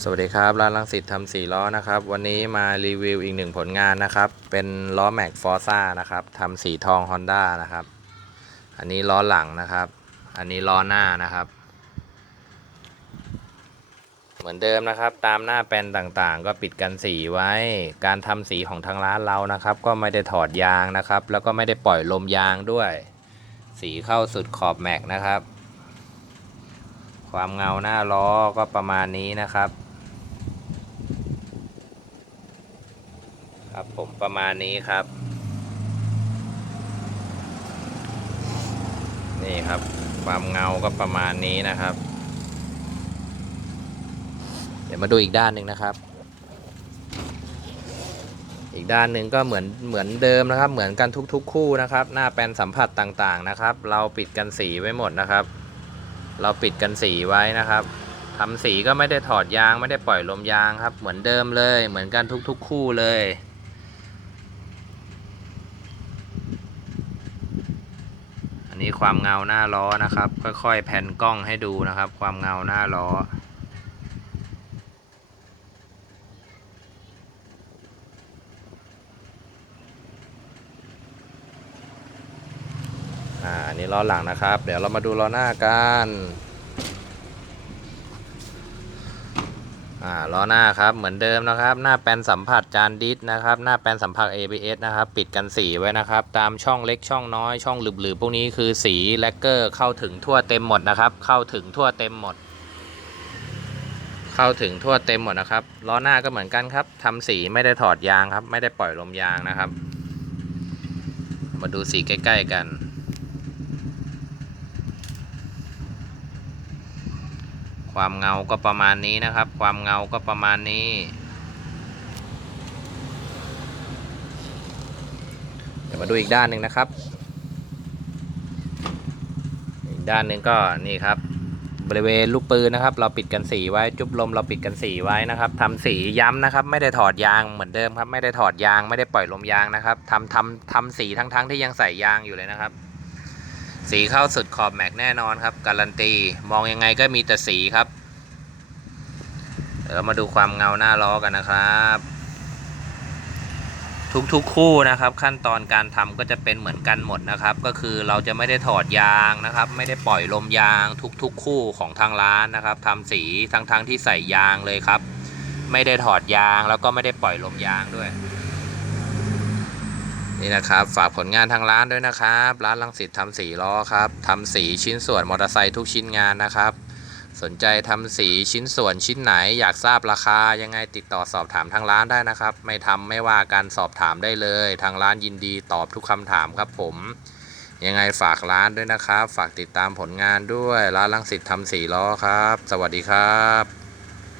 สวัสดีครับร้านลังสิตทำสี่ล้อนะครับ วันนี้มารีวิวอีกหนึ่งผลงานนะครับ เป็นล้อแม็กฟอร์ซ่านะครับทำสีทอง Honda นะครับ อันนี้ล้อหลังนะครับ อันนี้ล้อหน้านะครับ เหมือนเดิมนะครับ ตามหน้าแปลนต่างๆ ก็ปิดกันสีไว้ การทำสีของทางร้านเรานะครับ ก็ไม่ได้ถอดยางนะครับ แล้วก็ไม่ได้ปล่อยลมยางด้วย สีเข้าสุดขอบแม็กนะครับ ความเงาหน้าล้อก็ประมาณนี้นะครับ ครับผมประมาณนี้ครับ นี่ครับ ความเงาก็ประมาณนี้นะครับ เดี๋ยวมาดูอีกด้านหนึ่งนะครับ อีกด้านหนึ่งก็เหมือนเหมือนเดิมนะครับ เหมือนกันทุก ๆ คู่นะครับ หน้าแปลนสัมผัสต่างๆนะครับ เราปิดกันสีไว้หมดนะครับ เราปิดกันสีไว้นะครับทำสีก็ไม่ได้ถอดยางไม่ได้ปล่อยลมยางครับ เหมือนเดิมเลยเหมือนกันทุก ๆ คู่เลย นี่ความเงาหน้าล้อนะครับ ค่อยๆแผ่นกล้องให้ดูนะครับ ความเงาหน้าล้ออ่าอันนี้ล้อหลังนะครับ เดี๋ยวเรามาดูล้อหน้ากัน อ่าล้อหน้าครับเหมือนเดิมนะครับ หน้าแปนสัมผัสจานดิสนะครับ หน้าแปนสัมผัส ABS นะครับ ปิดกันสีไว้นะครับ ตามช่องเล็กช่องน้อยช่องหลืบๆพวกนี้คือสีแลกเกอร์เข้าถึงทั่วเต็มหมดนะครับ เข้าถึงทั่วเต็มหมด เข้าถึงทั่วเต็มหมดนะครับล้อหน้าก็เหมือนกันครับทำสีไม่ได้ถอดยางครับ ไม่ได้ปล่อยลมยางนะครับ มาดูสีใกล้ ๆ กัน ความเงาก็ประมาณนี้นะครับ ความเงาก็ประมาณนี้ เดี๋ยวมาดูอีกด้านหนึ่งนะครับ อีกด้านหนึ่งก็นี่ครับ บริเวณลูกปืนนะครับ เราปิดกันสีไว้จุบลมเราปิดกันสีไว้นะครับทำสีย้ำนะครับ ไม่ได้ถอดยางเหมือนเดิมครับ ไม่ได้ถอดยางไม่ได้ปล่อยลมยางนะครับทำทำทำสีทั้งๆที่ยังใส่ยางอยู่เลยนะครับ สีเข้าสุดขอบแม็กแน่นอนครับ การันตี มองยังไงก็มีแต่สีครับ เดี๋ยวเรามาดูความเงาหน้าล้อกันนะครับ ทุกๆคู่นะครับ ขั้นตอนการทำก็จะเป็นเหมือนกันหมดนะครับ ก็คือเราจะไม่ได้ถอดยางนะครับ ไม่ได้ปล่อยลมยางทุกๆ คู่ของทางร้านนะครับทำสีทั้งๆที่ใส่ยางเลยครับ ไม่ได้ถอดยางแล้วก็ไม่ได้ปล่อยลมยางด้วย นี่นะครับฝากผลงานทางร้านด้วยนะครับ ร้านลังสิตทำสีล้อครับทำสีชิ้นส่วนมอเตอร์ไซค์ทุกชิ้นงานนะครับ สนใจทำสีชิ้นส่วนชิ้นไหน อยากทราบราคายังไงติดต่อสอบถามทางร้านได้นะครับ ไม่ทำไม่ว่าการสอบถามได้เลย ทางร้านยินดีตอบทุกคำถามครับผมยังไงฝากร้านด้วยนะครับ ฝากติดตามผลงานด้วย ร้านลังสิตทำสีล้อครับ สวัสดีครับ